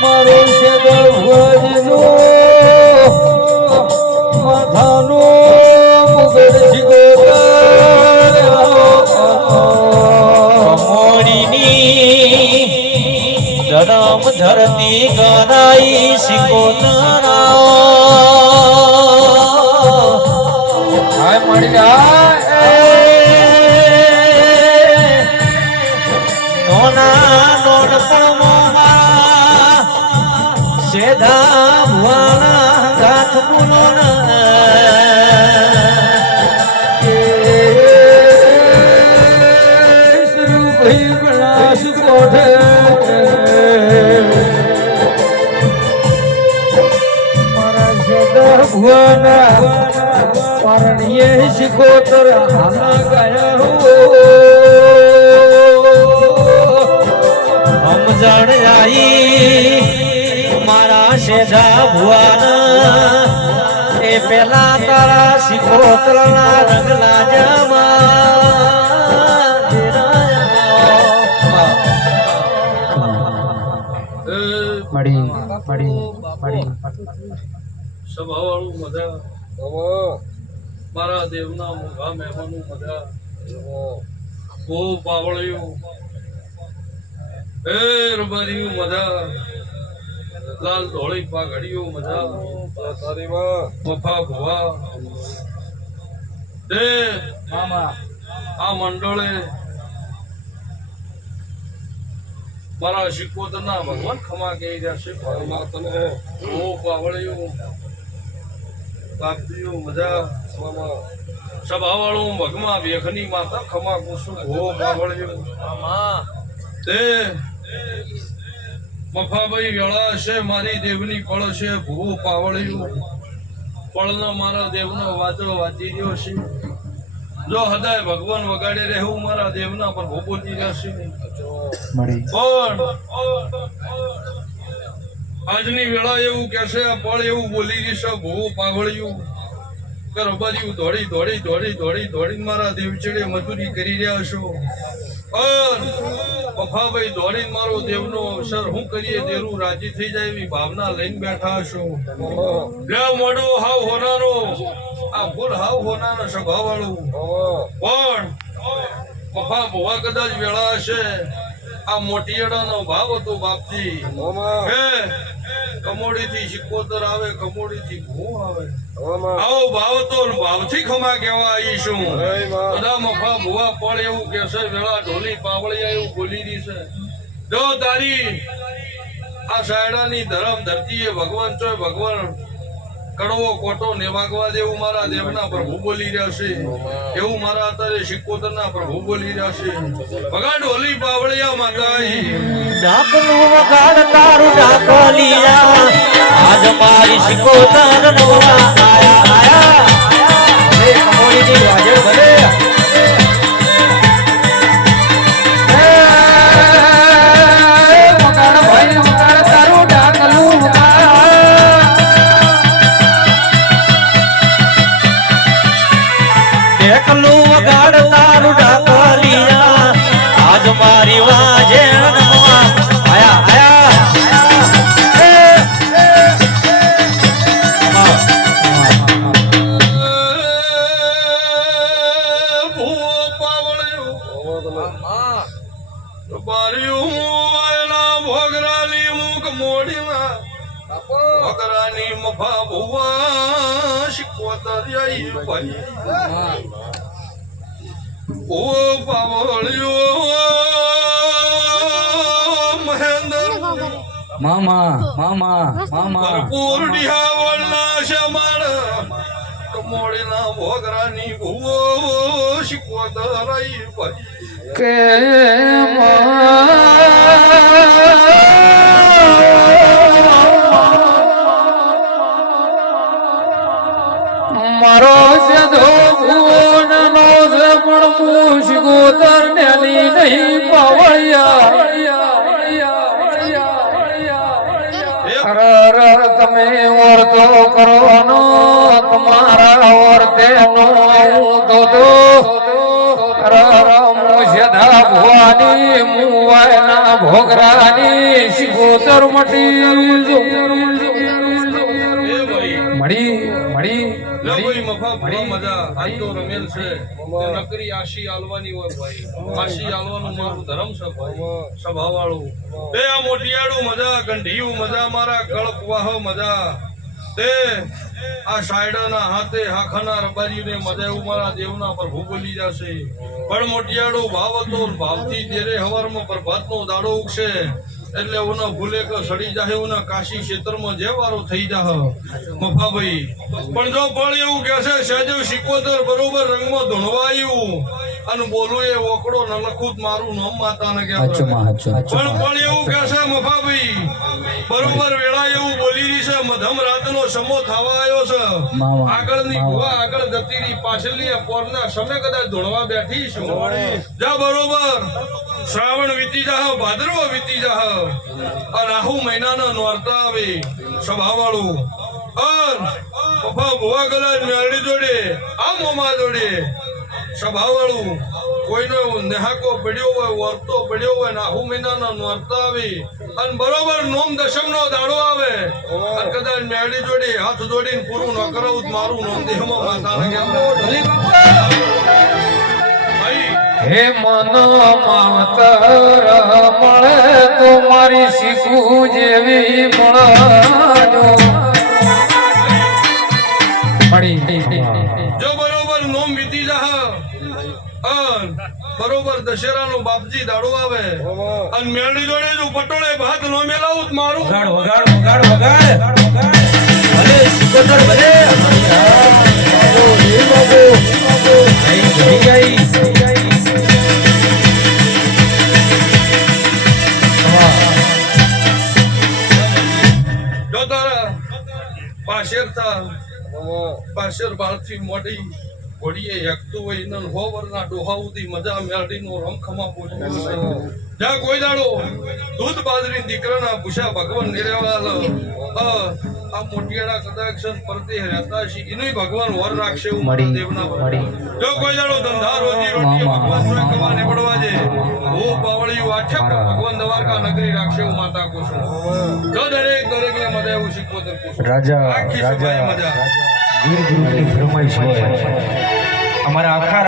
મારો છે ભજનો માથાનો મુગર ધરમ ધરતી ગરાઈ સિકોતરા હાય મળી જાય નોના નોનપણમાં સેધા ભુવાના ગાથ બોલો પરણીએ શિકોતર હાના ગયા હો સમજણ આઈ મારા શેધા ભુવાના એ પેલા તારા શિકોતરના રંગ સભાવાળું મજા મારા દેવના મોઘા મહેમાનું મજા ખૂબ પાવળ્યું એ રબારીયું મજા લાલ ધોળી પાઘડિયું મજા મફા ભવા દે આ મંડળે મારા શિકોતરના ભગવાન ખમા કહી જશે ખૂબ પાવળ્યું બાપજીઓ મજા સભાવાળું ભગમાં વેખની માતા ખમા કુસુમ હો પાવળ્યું તે મફાભાઈ વેળા છે મારી દેવની પળ છે ભૂ પાવળ્યું પળનો મારા દેવનો વાચો વાંચી રહ્યો છે જો હદાય ભગવાન વગાડે રહેવું મારા દેવના પર ભૂપોતી રહેશે પણ આજની વેળા એવું કહેશે આ પળ એવું બોલી જશે ભૂ પાવળ્યું કે રબારીયું દોડી દોડી દોડી દોડી દોડી મારા દેવચડે મજૂરી કરી રહ્યા છો પફાભાઈ દોડીને મારો દેવનો અવસર હું કરીએ દેરું રાજી થઈ જાય એવી ભાવના લઈને બેઠા છો લે મોડો હાવ હોનારો આ ફૂલ હાવ હોનારો સ્વભાવવાળું પણ પફા ભુવા કદાચ વેળા હશે આ મોટીયાળાનો ભાવ હતો બાપજી હે કમોડીથી શિકોતર આવે કમોડીથી ભૂ આવે આવો ભાવ તો ભાવથી ખમા કહેવા આવીશું બધા મફા ભુવા પણ એવું કહેશે વેળા ઢોલી પાવળિયા એવું બોલી રહી છે જો તારી આ સાયડાની ધરમ ધરતીએ ભગવાન ચોય ભગવાન કડવો કોટો ને વાગવા દેવું મારા દેવના પ્રભુ બોલી રહ્યા છે એવું મારા અત્યારે શિકોતરના પ્રભુ બોલી રહ્યા છે વગાડ ઢોલી પાવળિયા માતાઈ ડાકનું વગાડ તારું ડાકલિયા આજ મારી શિકોતર નોવા આયા આયા એ કમોડીની વાજે ભલે મારી વાજે આયા આયા ભૂ પાવળ્યું બારીયું ભોગરાલી મુખ મોડીમાં ભોગરાની મફા ભુવા શિકોતર ભાઈ ઓ પાવળ્યો મહેન્દ્ર મામા મામા મામા ભરપૂર ડિહાવળના શમાડ કમોડીના ભોગરાની ભૂવો શિકોતર ભાઈ કે મારો સદો ભૂન નો પણ શિકોતર ને નહીં પાવળિયા તમે વર્તો કરવાનો તમારા વર્તે નો તો મોશધા ભવાની મુવાયના ભોગરાની શિકોતર મટી એ ભાઈ મળી લે ભાઈ મફા ભણી મજા આજ તો રમેલ છે તે નકરી આશી આલવાની હોય ભાઈ આશી આલવાનું મારું ધર્મ છે ભાઈ સ્વભાવ વાળું તે આ મોટિયાળું મજા ગંઢિયું મજા મારા કળપ વાહ મજા તે આ સાયડાના હાથે હાખાના રબારીને મજા એવું મારા દેવના પ્રભુ બોલી જશે પણ મોટિયાળું ભાવ હતો ભાવથી દેરે હવારમાં પ્રભાતનો દાડો ઉગશે એટલે ઓના ભૂલે કે સડી જાહે ઓના કાશી ક્ષેત્રમાં જે વારો થઈ જાહ મફાભાઈ પણ જો પણ એવું કે છે સહેજ સિકોતર બરોબર રંગમાં ધૂણવાયું અને બોલું એ ઓકડો ન લખું મારું નામ માતાને કે પણ એવું કે છે મફાભાઈ બરોબર વેળા એવું બોલી રહી છે મધમ રાતનો સમો થવા આવ્યો છે આગળની ભુવા આગળ જતી રહી પાછળની પોરના સમય કદાચ ધૂણવા બેઠી છું જા બરોબર શ્રાવણ વીતી જાહ ભાદરવો વીતી જાહ અને આહુ મહિનાના નોરતા આવે સ્વભાવવાળું પપ્પા ભુવા કદાચ મેરડી જોડે આ મોમા જોડે સ્વભાવવાળું કોઈનો નેહાકો પડ્યો હોય વર્તો પડ્યો હોય ને આહુ મહિનાના નોરતા આવે અને બરોબર નોમ દશમનો દાડો આવે અને કદાચ મેરડી જોડે હાથ જોડીને પૂરું ન કરાવું તો મારું નોમ દેહમાં માતાને ભાઈ હે મન માવતર મળે તો મારી શીખું જેવી મળજો જો બરોબર નોમ વીતી જાહ બરોબર દશેરાનો બાપજી દાડો આવે અને મેરડી જોડે જો પટોળે ભાત નો મેલાવું તો મારું ભલે સિકોતર ભલે જો તારા પાશેર બાળથી મોટી ઘોડીએ હેકતું હોય ને હોવરના ડોહાઉથી મજા મેરડીનો રમખમા પૂછવું જા કોઈ દાડો દૂધ બાજરી દીકરાના ભૂષા ભગવાન નિરેવાલ આ મોટિયાળા કદાચ પરતે રહેતા છે એનું ભગવાન વર રાખશે એવું મારા દેવના જો કોઈ દાડો ધંધા રોજી રોટી ભગવાન જોઈ કવા નીકળવા દે હું પાવળિયું આઠે ભગવાન દ્વારકા નગરી રાખશે એવું માતા કુશું જો દરેક ને મજા એવું શીખવતર કુશું રાજા આખી સભાએ મજા વીર ગુરુની ફરમાઈશ હોય અમારા આખા